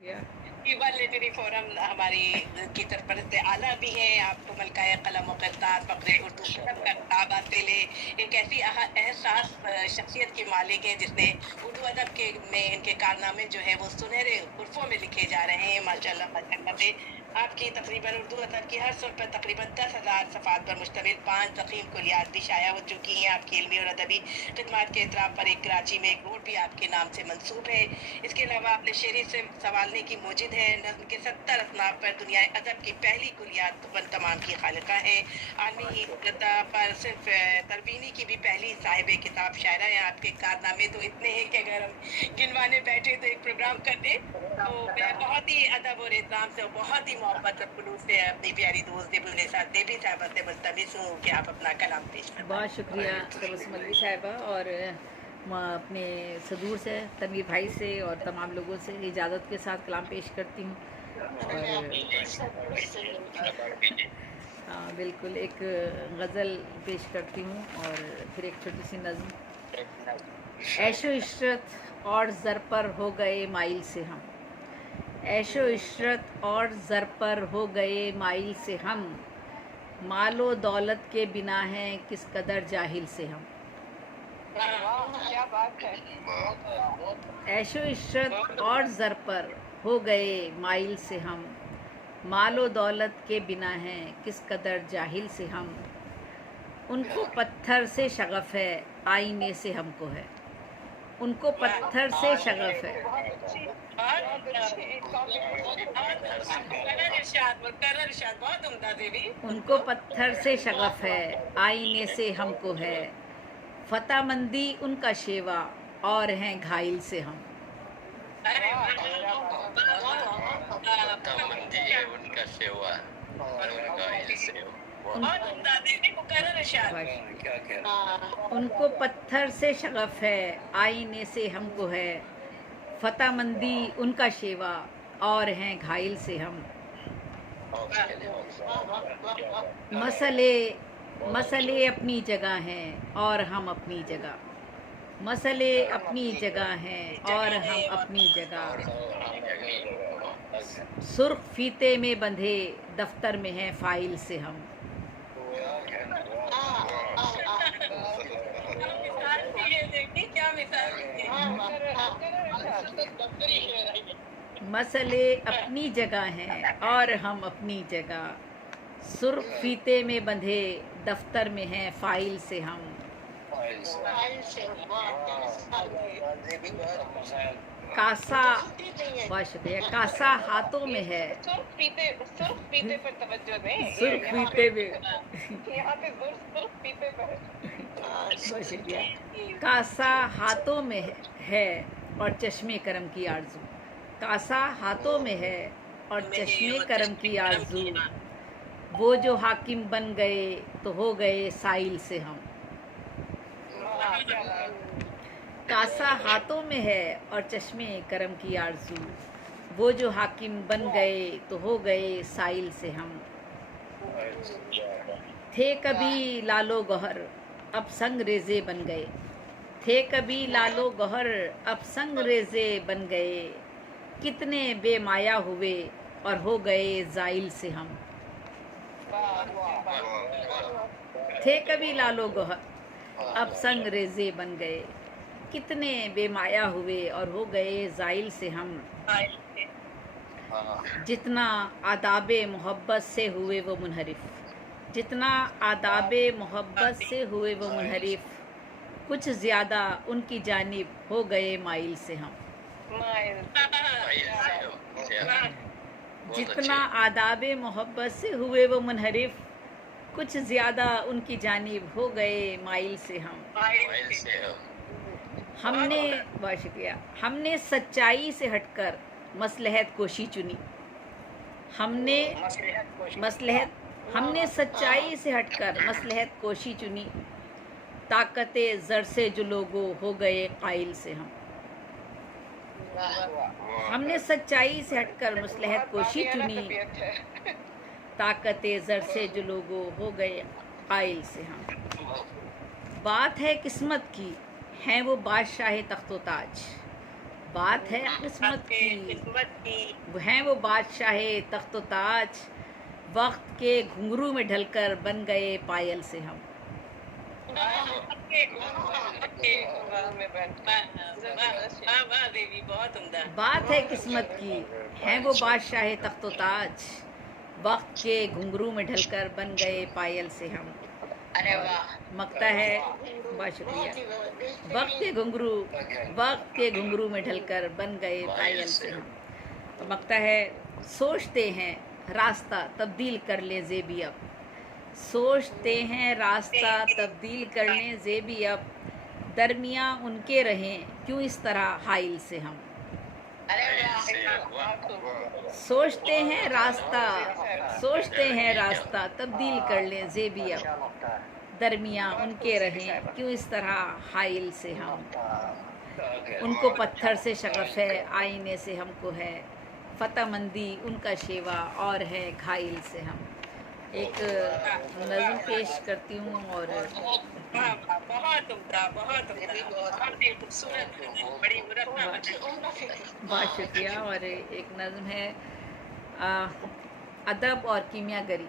Yeah. World literary forum हमारी की सरपरस्त आला भी हैं। आपको मलकाए कलम मुक़द्दास फ़क़्रे उर्दू कलम का किताब आते ले एक ऐसी एहसास शख्सियत की मालिक हैं जिसने उर्दू अदब के में इनके कारनामे जो है वो सुनहरे हुर्फ़ों में लिखे जा रहे हैं माशाअल्लाह माशाअल्लाह से। आपकी तकरीबन उर्दू अदब की हर सफ़ पर तकरीबन 10,000 सफ़हात पर मुश्तमिल 5 ज़ख़ीम कुलियात भी शाया हो चुकी हैं। आपकी इल्मी और अदबी खिदमत के इतराफ़ पर एक कराची में एक रोड भी आपके नाम से मंसूब है। इसके अलावा आपने शेरी से संवालने की मोजिद है। नज़्म के 70 असनाफ पर दुनिया अदब की पहली कुलियात वन तमाम की खालिका है। आलमी सतह पर सिर्फ तरवीनी की भी पहली साहिब किताब शायरा हैं। आपके कारनामे तो इतने हैं कि अगर हम गिनवाने बैठे तो एक प्रोग्राम कर दें। तो मैं बहुत ही अदब और एहतराम से और बहुत ही मोहब्बत और खुलूस से अपनी प्यारी दोस्त देबी साहिबा से मुल्तमिस हूँ कि आप अपना कलाम पेश करें। बहुत शुक्रिया तबस्सुम अलवी साहिबा। और मैं अपने सदूर से तनवीर भाई से और तमाम लोगों से इजाज़त के साथ कलाम पेश करती हूँ। और हाँ बिल्कुल, एक गज़ल पेश करती हूँ और फिर एक छोटी सी नज़्म। ऐशो इशरत और ज़र पर हो गए माइल से हम, ऐशो इशरत और ज़र पर हो गए माइल से हम, मालो दौलत के बिना हैं किस कदर जाहिल से हम। क्या बात है। ऐशो इशरत और ज़र पर हो गए माइल से हम, मालो दौलत के बिना हैं किस कदर जाहिल से हम। उनको पत्थर से शगफ़ है आईने से हमको है, उनको पत्थर से शगफ़ है। उनको पत्थर से शगफ़ है आईने से हमको है, फ़तामंदी उनका शेवा और हैं घायल से हम। उनका सेवा उनको पत्थर से शगफ़ है आईने से हमको है, फ़तामंदी उनका शेवा और हैं घायल से हम। मसले अपनी जगह हैं और हम अपनी जगह, मसले अपनी जगह हैं और हम अपनी जगह। सुर्ख फीते में बंधे दफ्तर में हैं फ़ाइल से हम। मसले अपनी जगह हैं और हम अपनी जगह, सुर्ख फीते में बंधे दफ्तर में हैं फ़ाइल से हम। कासा, बहुत शुक्रिया, कासा हाथों में है। सुर्ख फीते पर तवज्जो दें। सुर्ख फीते में यहाँ पे सुर्ख फीते पर। बहुत शुक्रिया। कासा हाथों में है और चश्मे करम की आरज़ू, कासा हाथों में है और चश्मे करम की आरज़ू। वो जो हाकिम बन गए तो हो गए साइल से हम। कासा हाथों में है और चश्मे करम की आरज़ू, वो जो हाकिम बन गए तो हो गए साइल से हम। थे कभी लालो गहर अब संग रेज़े बन गए, थे कभी लालो गहर अब संग रेज़े बन गए। कितने बेमाया हुए और हो गए ज़ाइल से हम। थे कभी लालो गहर अब संग रेज़े बन गए, कितने बेमाया हुए और हो गए ज़ाइल से हम। जितना आदाबे मोहब्बत से हुए वो मुनहरिफ, जितना आदाबे मोहब्बत से हुए वो मुनहरिफ, कुछ ज़्यादा उनकी जानिब हो गए माइल से हम। जितना आदाबे मोहब्बत से हुए वो मुनहरिफ, कुछ ज़्यादा उनकी जानिब हो गए माइल से हम। हमने, बहुत शुक्रिया, हमने सच्चाई से हटकर मसलहत कोशी चुनी, हमने सच्चाई से हटकर मसलहत कोशी चुनी। ताकते ज़र से जो लोगों हो गए कायल से हम। हमने सच्चाई से हटकर मसलहत कोशी चुनी, ताकते ज़र से जो लोगों हो गए कायल से हम। बात है किस्मत की हैं वो बादशाह तख्तो ताज, बात है किस्मत आपके की, किस्मत की हैं वो बादशाह तख्त ताज, वक्त के घुंघरू में ढलकर बन गए पायल से हम। आपके वाह वाह देवी, बहुत उम्दा। बात है किस्मत की, हैं वो बादशाह तख्त ताज, वक्त के घुंघरू में ढलकर बन गए पायल से हम। अरे वाह, मकता है, बहुत शुक्रिया। वक्त के घुंघरू में ढलकर बन गए पायल से हम। तो मकता है, सोचते हैं रास्ता तब्दील कर ले ज़ेबी अब, सोचते हैं रास्ता तब्दील कर लें ज़ेबी अब, दरमियाँ उनके रहें क्यों इस तरह हाइल से हम। सोचते हैं रास्ता तब्दील कर लें ज़ेबी अब, दरमियाँ उनके रहें क्यों इस तरह हाइल से हम। उनको पत्थर से शगफ है, आईने से हमको है फ़तहमंदी, उनका शेवा और है घायल से हम। एक नज़्म पेश करती हूँ और बहुत उम्दा, बहुत ही खूबसूरत, बड़ी बहुत शुक्रिया। और एक नज़्म है अदब और कीमियागरी।